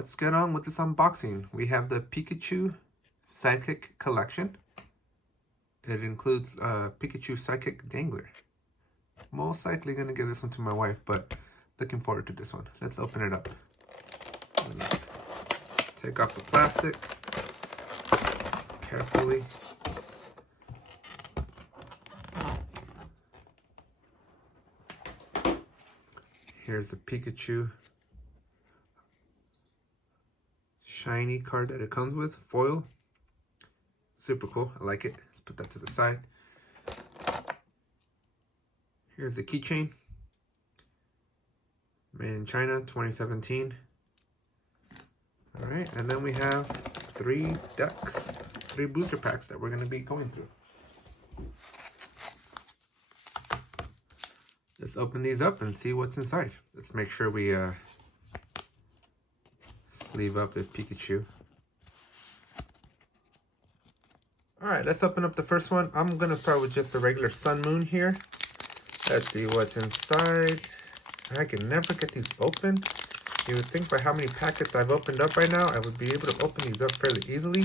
let's get on with this unboxing. We have the Pikachu Sidekick Collection. It includes Pikachu Sidekick Dangler. Most likely gonna give this one to my wife, but looking forward to this one. Let's open it up. Let's take off the plastic carefully. Here's the Pikachu shiny card that it comes with, foil. Super cool, I like it. Let's put that to the side. Here's the keychain. Made in China, 2017. Alright, and then we have 3 decks, 3 booster packs that we're going to be going through. Let's open these up and see what's inside. Let's make sure we sleeve up this Pikachu. Alright, let's open up the first one. I'm going to start with just the regular Sun Moon here. Let's see what's inside. I can never get these open. You would think by how many packets I've opened up right now, I would be able to open these up fairly easily.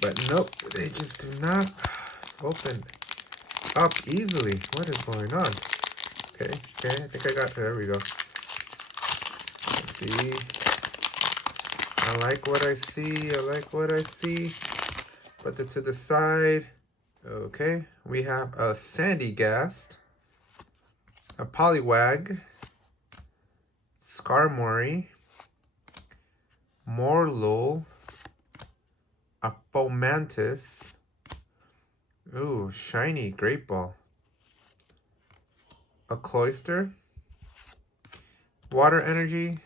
But nope, they just do not open up easily. What is going on? Okay, I think I got, there we go. Let's see. I like what I see. Put it to the side. Okay, we have a Sandygast, a Poliwag, Skarmory, Morlul, a Fomantis, ooh, shiny Great Ball, a Cloyster, Water Energy,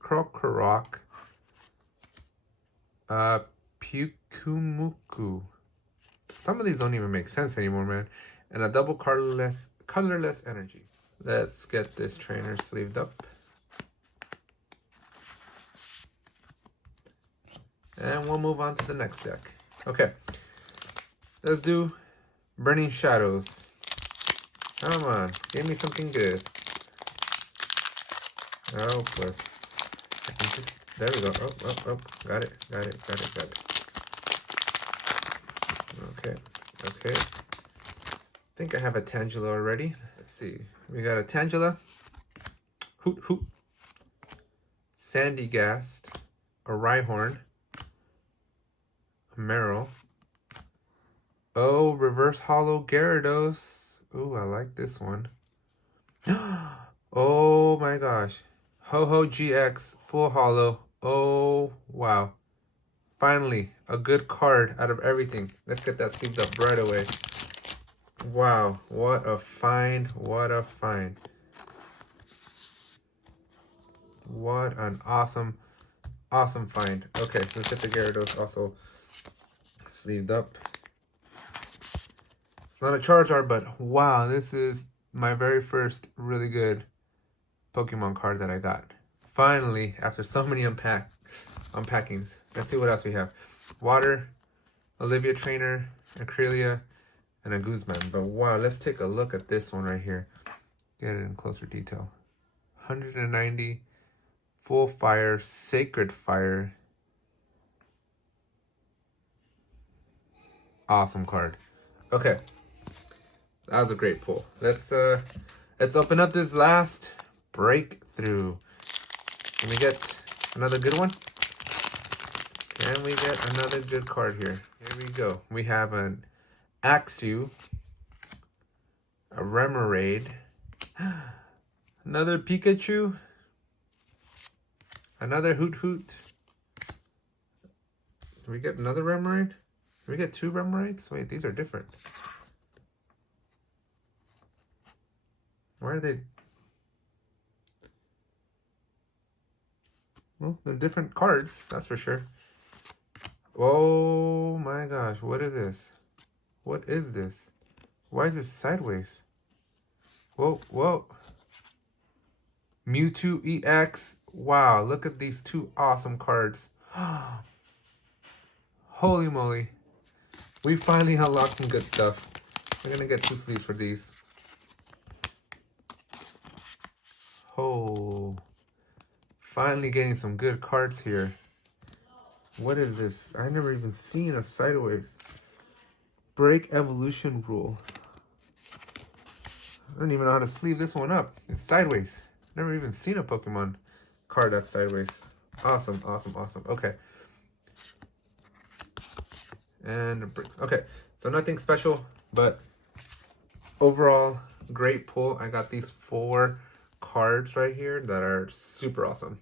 Krokorok, Pukumuku. Some of these don't even make sense anymore, man. And a double colorless energy. Let's get this trainer sleeved up. And we'll move on to the next deck. Okay. Let's do Burning Shadows. Come on. Give me something good. Oh, plus. I can just, there we go. Oh. Got it. Okay. I think I have a Tangela already. Let's see. We got a Tangela, Hoot, Sandygast, a Rhyhorn, a Meryl. Oh, reverse holo Gyarados. Ooh, I like this one. Oh my gosh. Ho-Ho GX, full holo. Oh, wow. Finally, a good card out of everything. Let's get that sleeved up right away. Wow, what a find, what a find. What an awesome find. Okay, let's get the Gyarados also sleeved up. It's not a Charizard, but wow, this is my very first really good Pokemon card that I got. Finally, after so many unpackings. Let's see what else we have. Water, Olivia Trainer, Acrelia, and a Guzman. But wow, let's take a look at this one right here. Get it in closer detail. 190, full fire, sacred fire. Awesome card. Okay, that was a great pull. Let's open up this last breakthrough. Can we get another good one? Can we get another good card here? Here we go. We have an Axew, a Remoraid, another Pikachu, another Hoot. Did we get another Remoraid? Did we get 2 Remoraids? Wait, these are different. Why are they? Well, they're different cards, that's for sure. Oh my gosh, what is this? What is this? Why is this sideways? Whoa. Mewtwo EX. Wow, look at these 2 awesome cards. Holy moly. We finally unlocked some good stuff. We're gonna get 2 sleeves for these. Oh. Finally getting some good cards here. What is this? I've never even seen a sideways. Break evolution rule. I don't even know how to sleeve this one up. It's sideways. Never even seen a Pokemon card that's sideways. Awesome, awesome, awesome. Okay. And bricks. Okay, so nothing special, but overall, great pull. I got these 4 cards right here that are super awesome.